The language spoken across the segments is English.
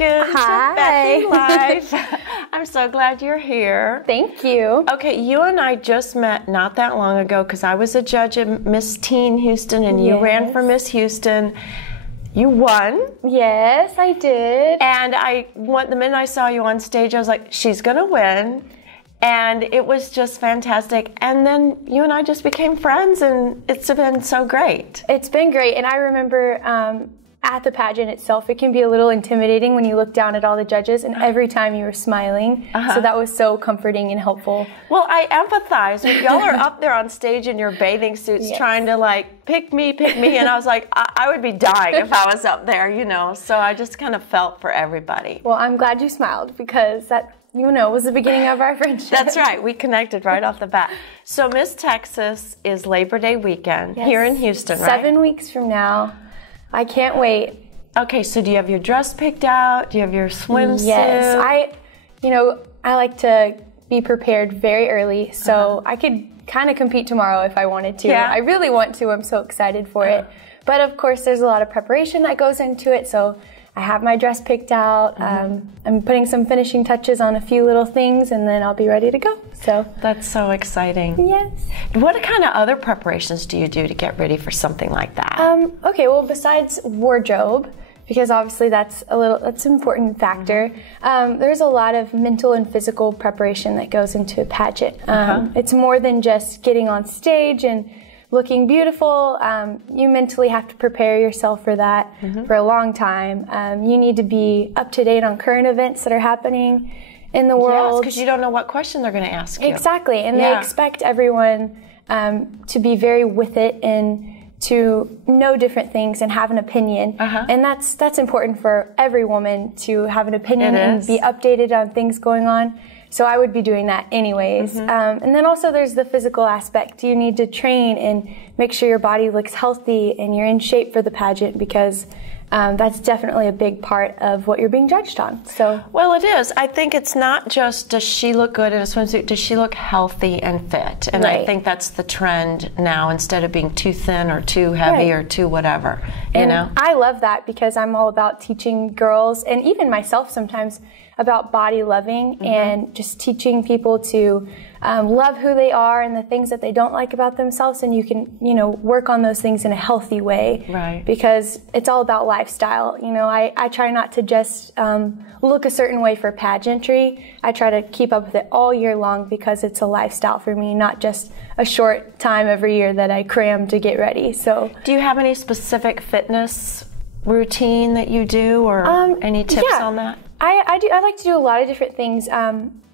welcome Hi. to Bethy Life. I'm so glad you're here. Thank you. Okay, you and I just met not that long ago because I was a judge at Miss Teen Houston and you ran for Miss Houston. You won. Yes, I did. And the minute I saw you on stage, I was like, she's going to win. And it was just fantastic. And then you and I just became friends, and it's been so great. It's been great. And I remember at the pageant itself, it can be a little intimidating when you look down at all the judges, and every time you were smiling. So that was so comforting and helpful. Well, I empathize. Y'all are up there on stage in your bathing suits trying to, like, pick me. And I was like, I would be dying if I was up there, you know. So I just kind of felt for everybody. Well, I'm glad you smiled because that, you know, was the beginning of our friendship. That's right. We connected right off the bat. So Miss Texas is Labor Day weekend here in Houston, right? 7 weeks from now. I can't wait. Okay, so do you have your dress picked out? Do you have your swimsuit? Yes. I like to be prepared very early, so I could kind of compete tomorrow if I wanted to. Yeah. I really want to. I'm so excited for it. But of course, there's a lot of preparation that goes into it, so I have my dress picked out. I'm putting some finishing touches on a few little things, and then I'll be ready to go. So that's so exciting. Yes. What kind of other preparations do you do to get ready for something like that? Okay, well, besides wardrobe, because obviously that's an important factor, there's a lot of mental and physical preparation that goes into a pageant. It's more than just getting on stage and looking beautiful. You mentally have to prepare yourself for that for a long time. You need to be up to date on current events that are happening in the world. Yes, because you don't know what question they're going to ask you. Exactly, and they expect everyone to be very with it and to know different things and have an opinion. And that's important for every woman to have an opinion and be updated on things going on. So I would be doing that anyways. And then also there's the physical aspect. You need to train and make sure your body looks healthy and you're in shape for the pageant because that's definitely a big part of what you're being judged on. So, well, it is. I think it's not just does she look good in a swimsuit, does she look healthy and fit? And I think that's the trend now instead of being too thin or too heavy or too whatever, you know? I love that because I'm all about teaching girls and even myself sometimes about body loving and just teaching people to love who they are and the things that they don't like about themselves, and you can, you know, work on those things in a healthy way. Right. Because it's all about lifestyle. You know, I try not to just look a certain way for pageantry. I try to keep up with it all year long because it's a lifestyle for me, not just a short time every year that I cram to get ready. So, do you have any specific fitness routine that you do, or any tips on that? I like to do a lot of different things,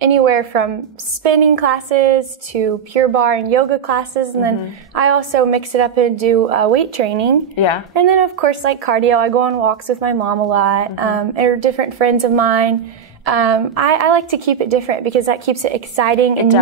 anywhere from spinning classes to Pure Barre and yoga classes, and then I also mix it up and do weight training. Yeah. And then, of course, like cardio, I go on walks with my mom a lot, or different friends of mine. I like to keep it different because that keeps it exciting and new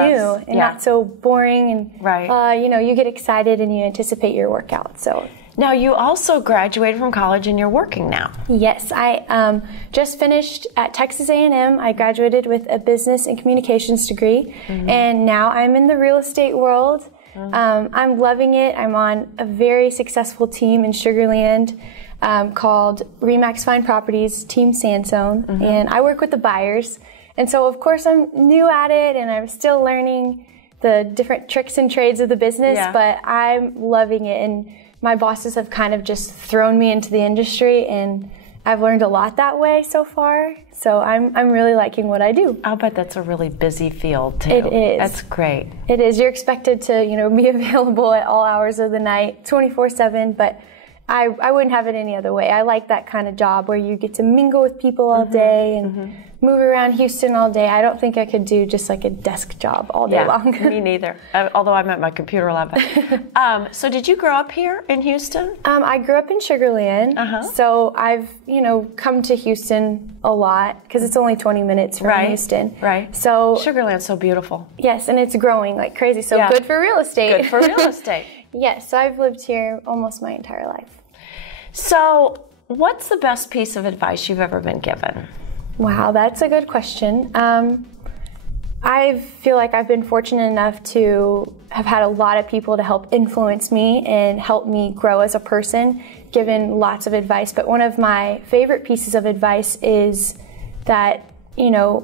and not so boring. And, you know, you get excited and you anticipate your workout. So. Now, you also graduated from college and you're working now. Yes, I just finished at Texas A&M. I graduated with a business and communications degree, and now I'm in the real estate world. I'm loving it. I'm on a very successful team in Sugar Land called Remax Fine Properties, Team Sandstone, and I work with the buyers. And so, of course, I'm new at it, and I'm still learning the different tricks and trades of the business, but I'm loving it. And my bosses have kind of just thrown me into the industry, and I've learned a lot that way so far. So I'm really liking what I do. I'll bet that's a really busy field too. It is. That's great. It is. You're expected to, you know, be available at all hours of the night, 24/7, but I wouldn't have it any other way. I like that kind of job where you get to mingle with people all day and move around Houston all day. I don't think I could do just like a desk job all day long. Me neither. Although I'm at my computer a lot. So did you grow up here in Houston? I grew up in Sugar Land. So I've, you know, come to Houston a lot because it's only 20 minutes from Houston. Right. So Sugar Land's so beautiful. Yes, and it's growing like crazy. So good for real estate. Good for real estate. Yes, so I've lived here almost my entire life. So what's the best piece of advice you've ever been given? Wow, that's a good question. I feel like I've been fortunate enough to have had a lot of people to help influence me and help me grow as a person given lots of advice, but one of my favorite pieces of advice is that, you know,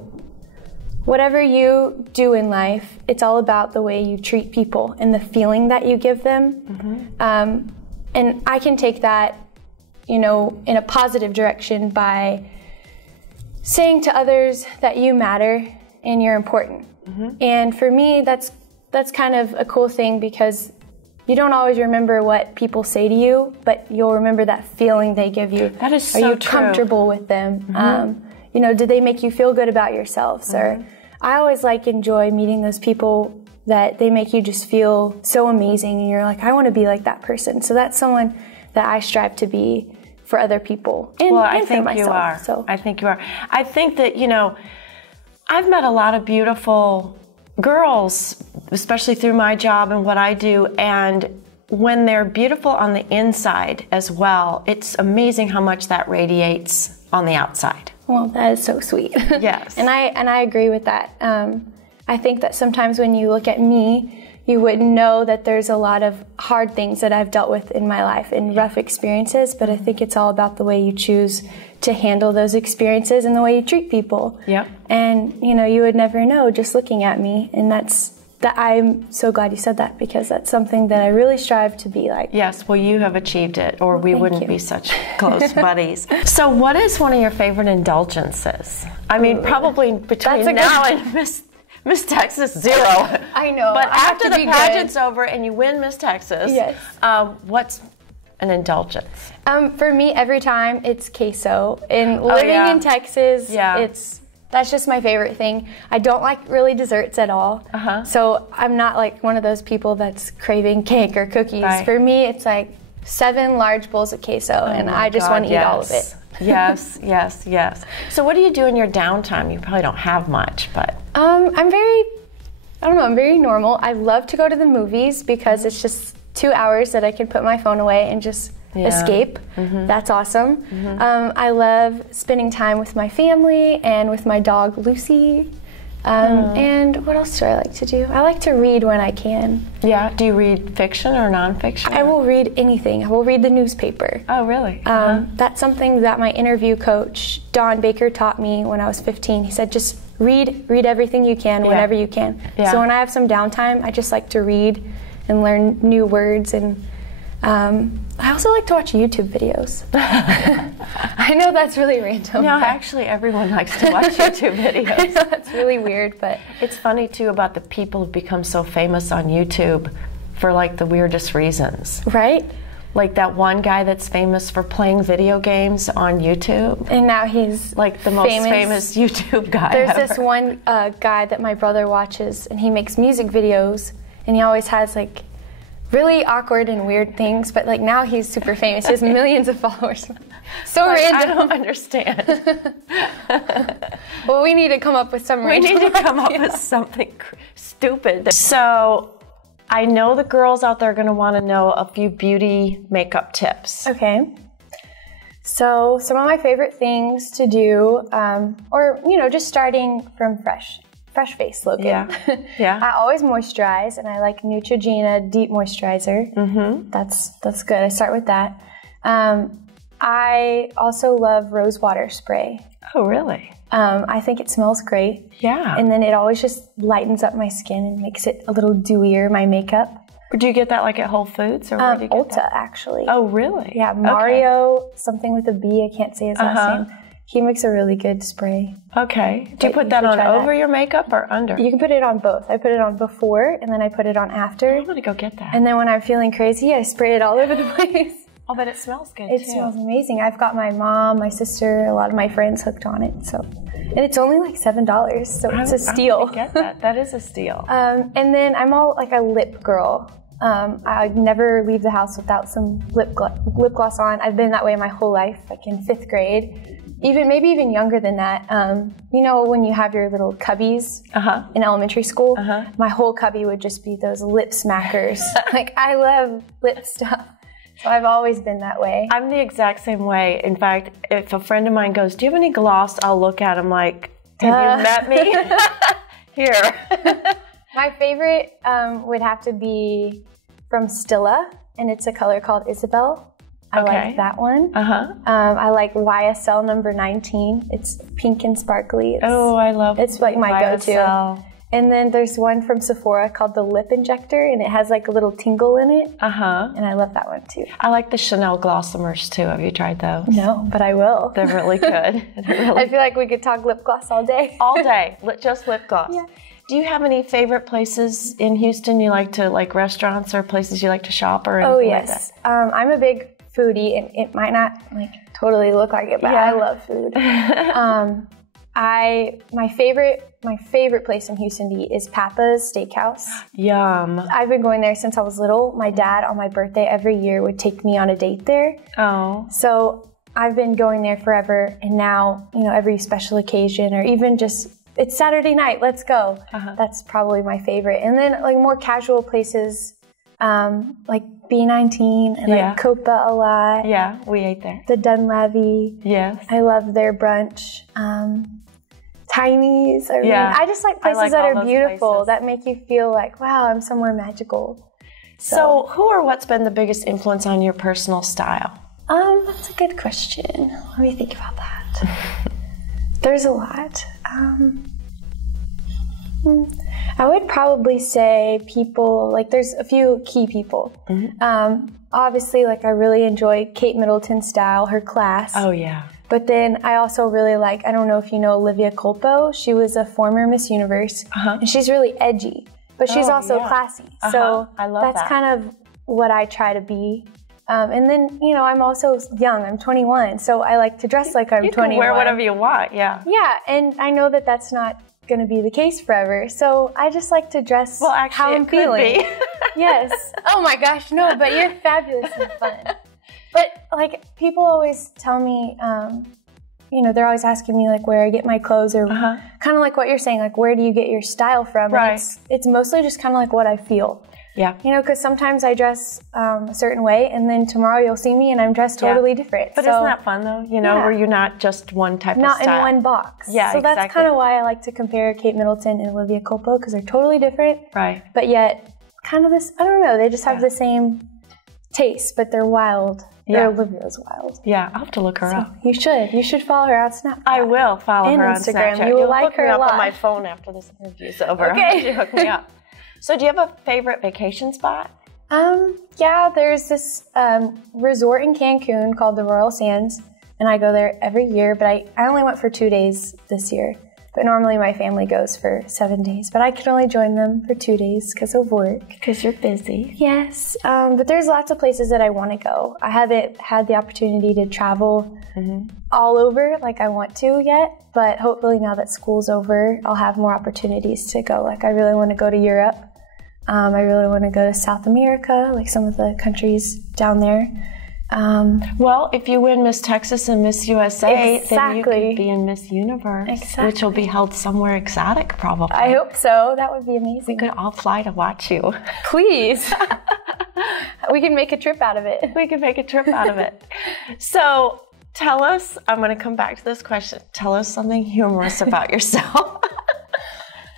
whatever you do in life, it's all about the way you treat people and the feeling that you give them. And I can take that, you know, in a positive direction by saying to others that you matter and you're important. And for me, that's kind of a cool thing, because you don't always remember what people say to you, but you'll remember that feeling they give you. That is so true. Are you true. comfortable with them? You know, did they make you feel good about yourselves? Or I always enjoy meeting those people that they make you just feel so amazing, and you're like, I want to be like that person. So that's someone that I strive to be for other people. And, well, and I think for myself, you are. So. I think you are. I think that, you know, I've met a lot of beautiful girls, especially through my job and what I do, and when they're beautiful on the inside as well, it's amazing how much that radiates on the outside. Well, that is so sweet. Yes. And I agree with that. I think that sometimes when you look at me, you wouldn't know that there's a lot of hard things that I've dealt with in my life and rough experiences, but I think it's all about the way you choose to handle those experiences and the way you treat people. Yep. And, you know, you would never know just looking at me, and I'm so glad you said that, because that's something that I really strive to be like. Yes, well, you have achieved it, or we wouldn't be such close buddies. So what is one of your favorite indulgences? I mean, probably between now and Miss Texas 0. I know. But after the pageant's over and you win Miss Texas, yes. What's an indulgence? For me, every time it's queso. And living in Texas, that's just my favorite thing. I don't like really desserts at all. So I'm not like one of those people that's craving cake or cookies. Right. For me, it's like 7 large bowls of queso, and I just want to eat all of it. Yes, yes, yes. So what do you do in your downtime? You probably don't have much, but... I'm very normal. I love to go to the movies because it's just 2 hours that I can put my phone away and just escape. That's awesome. I love spending time with my family and with my dog, Lucy. And what else do I like to do? I like to read when I can. Yeah, do you read fiction or nonfiction? I will read anything. I will read the newspaper. Oh, really? That's something that my interview coach, Don Baker, taught me when I was 15. He said, just read everything you can whenever you can. So when I have some downtime, I just like to read and learn new words, and I also like to watch YouTube videos. I know that's really random. No, actually everyone likes to watch YouTube videos. I know that's really weird, but... It's funny too about the people who've become so famous on YouTube for like the weirdest reasons. Right? Like that one guy that's famous for playing video games on YouTube. And now he's like the most famous YouTube guy There's ever. This one guy that my brother watches, and he makes music videos, and he always has like really awkward and weird things, but like now he's super famous. He has millions of followers. So random. I don't understand. Well, we need to come up with some random We need to come up with something stupid. So I know the girls out there are going to want to know a few beauty makeup tips. Okay. So some of my favorite things to do, or, you know, just starting from fresh face looking. Yeah. I always moisturize, and I like Neutrogena Deep Moisturizer. That's good. I start with that. I also love rose water spray. Oh, really? I think it smells great. Yeah. And then it always just lightens up my skin and makes it a little dewier, my makeup. Do you get that like at Whole Foods, or where do you get Ulta, that? actually. Oh, really? Yeah, Mario, something with a B, I can't say his last name. He makes a really good spray. Okay. Do you put that on over your makeup or under? You can put it on both. I put it on before, and then I put it on after. I'm gonna go get that. And then when I'm feeling crazy, I spray it all over the place. Oh, but it smells good, It smells amazing. I've got my mom, my sister, a lot of my friends hooked on it. And it's only like $7, so it's a steal. I get that. That is a steal. And then I'm all like a lip girl. I never leave the house without some lip gloss on. I've been that way my whole life, like in 5th grade. Maybe even younger than that. You know, when you have your little cubbies in elementary school, my whole cubby would just be those lip smackers. Like, I love lip stuff. So I've always been that way. I'm the exact same way. In fact, if a friend of mine goes, do you have any gloss? I'll look at him like, have you met me? Here. My favorite would have to be from Stila, and it's a color called Isabel. I like that one. I like YSL number 19. It's pink and sparkly. I love it. It's like my go-to. And then there's one from Sephora called the Lip Injector, and it has like a little tingle in it. And I love that one too. I like the Chanel Glossomers too. Have you tried those? No, but I will. They're really good. I feel like we could talk lip gloss all day. All day. Just lip gloss. Yeah. Do you have any favorite places in Houston you like to, like restaurants or places you like to shop or anything like that? I'm a big foodie, and it might not like totally look like it, but I love food. My favorite place in Houston to eat is Papa's Steakhouse. Yum. I've been going there since I was little. My dad on my birthday every year would take me on a date there. So I've been going there forever, and now, every special occasion or even just it's Saturday night, let's go. That's probably my favorite. And then like more casual places, like B19 and like Copa a lot. Yeah, we ate there. The Dunlavy. Yes. I love their brunch. Tiny's. I just like places that are beautiful, that make you feel like, wow, I'm somewhere magical. So who or what's been the biggest influence on your personal style? That's a good question. Let me think about that. There's a lot. I would probably say people, like there's a few key people. Obviously, like I really enjoy Kate Middleton's style, her class. Oh yeah. But then I also really like, I don't know if you know Olivia Culpo. She was a former Miss Universe. And she's really edgy, but she's also classy. So I love that's kind of what I try to be. And then, I'm also young. I'm 21, so I like to dress like I'm 21. You can wear whatever you want, yeah. Yeah, and I know that that's not going to be the case forever, so I just like to dress how I'm feeling. Yes. Oh my gosh, no, but you're fabulous and fun. But, like, people always tell me, they're always asking me, like, where I get my clothes or kind of like what you're saying, like, where do you get your style from? Right. And it's mostly just kind of like what I feel. Yeah. Because sometimes I dress a certain way, and then tomorrow you'll see me and I'm dressed totally different. But isn't that fun, though? Where you're not just one type of style. Not in one box. Yeah, so that's kind of why I like to compare Kate Middleton and Olivia Culpo, because they're totally different. Right. But yet, kind of this, I don't know, they just have the same taste, but they're wild. Yeah. Olivia's wild. Yeah, I'll have to look her up. You should. You should follow her on Snapchat. I will follow her on Instagram. Snapchat. You will like her a lot. Hook me up on my phone after this interview's over. Okay. You hook me up. So do you have a favorite vacation spot? Yeah, there's this resort in Cancun called the Royal Sands, and I go there every year, but I only went for 2 days this year. But normally my family goes for 7 days, but I could only join them for 2 days because of work. Because you're busy. Yes, but there's lots of places that I want to go. I haven't had the opportunity to travel all over like I want to yet, but hopefully now that school's over, I'll have more opportunities to go. Like I really want to go to Europe. I really want to go to South America, like some of the countries down there. Well, if you win Miss Texas and Miss USA, then you Exactly. could be in Miss Universe, Exactly. which will be held somewhere exotic, probably. I hope so. That would be amazing. We could all fly to watch you. Please. We can make a trip out of it. We could make a trip out of it. So tell us, I'm going to come back to this question. Tell us something humorous about yourself.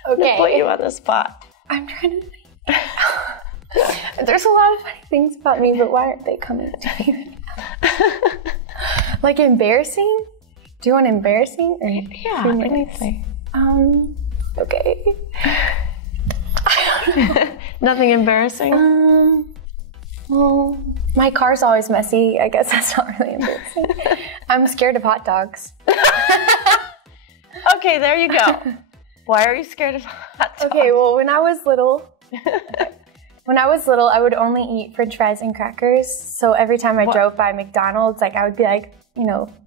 Okay. To put you on the spot. I'm trying to think. There's a lot of funny things about me, but why aren't they coming to me right now? Like embarrassing? Do you want embarrassing? Or Yeah, anything. Okay. Nothing embarrassing? Well, my car's always messy. I guess that's not really embarrassing. I'm scared of hot dogs. Okay, there you go. Why are you scared of hot dogs? Okay, well, when I was little, I would only eat French fries and crackers. So every time I drove by McDonald's, like I would be like,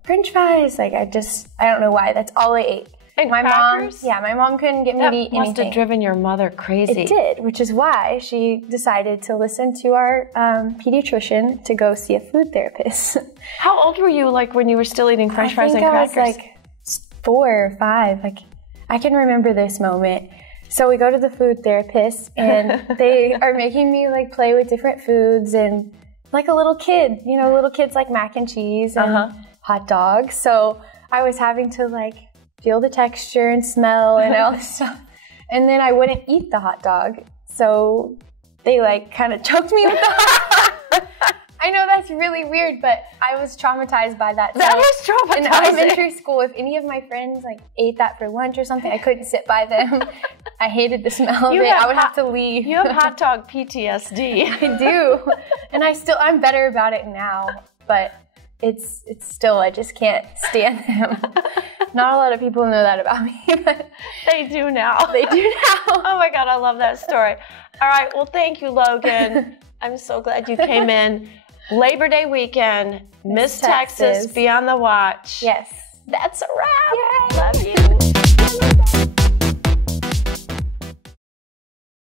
French fries. Like I don't know why. That's all I ate. And my crackers? My mom couldn't get me to eat anything. That must have driven your mother crazy. It did, which is why she decided to listen to our pediatrician to go see a food therapist. How old were you, like, when you were still eating French fries and crackers? I was like 4 or 5. Like, I can remember this moment. So we go to the food therapist, and they are making me like play with different foods and like a little kid. Little kids like mac and cheese and hot dogs. So I was having to like feel the texture and smell and all this stuff. And then I wouldn't eat the hot dog. So they like kind of choked me with the hot dog. I know that's really weird, but I was traumatized by that. That was traumatizing. In elementary school, if any of my friends like ate that for lunch or something, I couldn't sit by them. I hated the smell of it. I would have to leave. You have hot dog PTSD. I do, and I'm better about it now, but it's still, I just can't stand them. Not a lot of people know that about me, but they do now. They do now. Oh my God, I love that story. All right, well, thank you, Logan. I'm so glad you came in. Labor Day weekend, Miss Texas, be on the watch. Yes. That's a wrap. Yay. Love you.